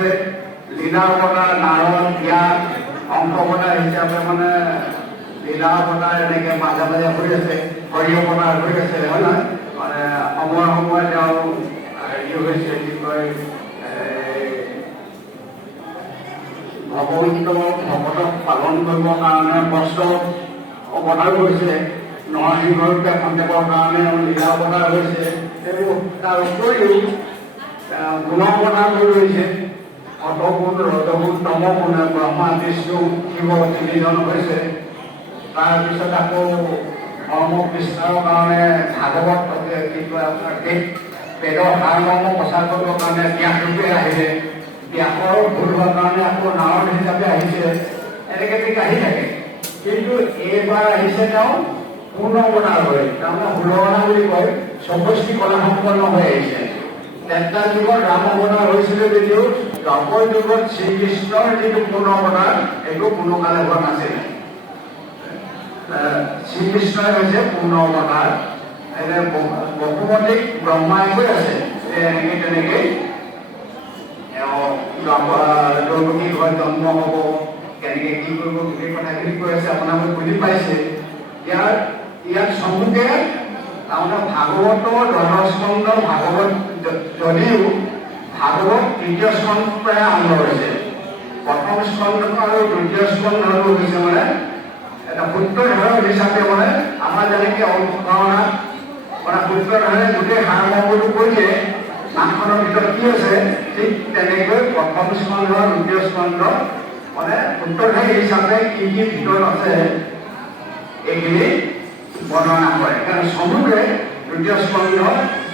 আছে লীলা অৱতাৰ নাৰদ ইয়াত অংশ হিচাপে মানে লীলা অৱতাৰ এনেকে মাজে মাজে হৈ আছে অৱতাৰ হৈ আছে, হয় নহয়? মানে সময়ে সময়ে তেওঁ হেৰি হৈছে, কি কয় ভগৱন্ত ভকতক পালন কৰিবৰ কাৰণে বস্ত্ৰ অৱতাৰ হৈছে নৰসিংহৰূপে খন্তেকৰ কাৰণে লীলা অৱতাৰ হৈছে এইবোৰ তাৰ উপৰিও গুণ অৱতাৰ হৈ ৰৈছে সতগুণ ৰজগুণ তমগুণ ব্ৰহ্মা বিষ্ণু শিৱ তিনিজন হৈছে তাৰপিছত আকৌ ধৰ্ম বিস্তাৰৰ কাৰণে ভাগৱত কি কয় আপোনাৰ বেদ বেদৰ সাৰমৰ্ম প্ৰচাৰ কৰিবৰ কাৰণে ব্যাসৰূপে আহিলে ব্যাসৰ ভুল হোৱাৰ কাৰণে আকৌ নাৰদ হিচাপে আহিছে এনেকে ঠিক আহি থাকে কিন্তু এইবাৰ আহিছে তেওঁ পূৰ্ণ অৱতাৰ হৈ তাৰমানে ষোলঅনা বুলি কয় চৌষষ্ঠি কলা সম্পন্ন হৈ আহিছে তেত্ৰা যুগত ৰাম অৱতাৰ হৈছিলে যদিও দ্বাপৰ যুগত শ্ৰীকৃষ্ণৰ যিটো পূৰ্ণ অৱতাৰ সেইটো কোনো কালে হোৱা নাছিল। শ্ৰীকৃষ্ণই হৈছে পূৰ্ণ অৱতাৰ। বসুমতীক ব্ৰহ্মাই কৈ আছে। এনেকে তেনেকেই দৌলকী ঘৰত জন্ম হ'ব, কেনেকে কি কৰিব, গোটেই কথাখিনি কৈ আছে, আপোনালোকে বুজি পাইছে। ইয়াৰ ইয়াত চমুকে তাৰমানে ভাগৱতৰ দশস্কন্ধ ভাগৱত যদিও ভাগৱত তৃতীয় স্কন্ধ প্ৰায় আৰম্ভ হৈছে। প্ৰথম স্কন্ধ আৰু দ্বিতীয় স্কন্ধটো হৈছে মানে এটা সূত্ৰধাৰক হিচাপে মানে আমাৰ যেনেকে অংশগ্ৰহণা মানে সূত্ৰধাৰে গোটেই সাৰমৰ্মটো কৈছে, নামখনৰ ভিতৰত কি আছে, ঠিক তেনেকৈ প্ৰথম স্কন্ধ, দ্বিতীয় স্কন্ধ মানে সূত্ৰধাৰী হিচাপে কি কি ভিতৰত আছে, এইখিনি বৰ্ণনা কৰে। কাৰণ চমুকে দ্বিতীয় স্কন্ধ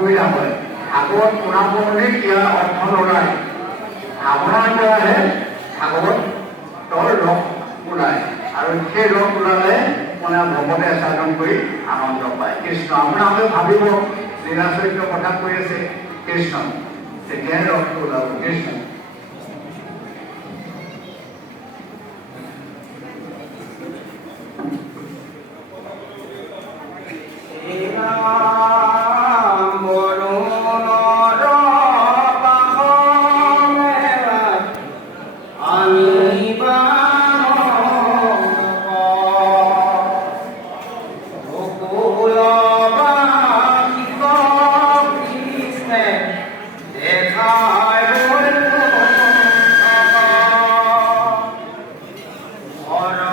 অসুবিধা হয় ভাগৱত শুনা কৰোঁতে ইয়াৰ অৰ্থ নোলায় ভাৱনা কৰাহে ভাগৱতৰ ৰস ওলায়। আৰু সেই ৰস ওলালে মানে ভকতে সাধন কৰি আনন্দ পায়। কৃষ্ণ আপোনালোকে ভাবিব লীলা চৰিত্ৰ কথা কৈ আছে, কৃষ্ণ, তেতিয়াহে ৰসটো ওলাব। কৃষ্ণ और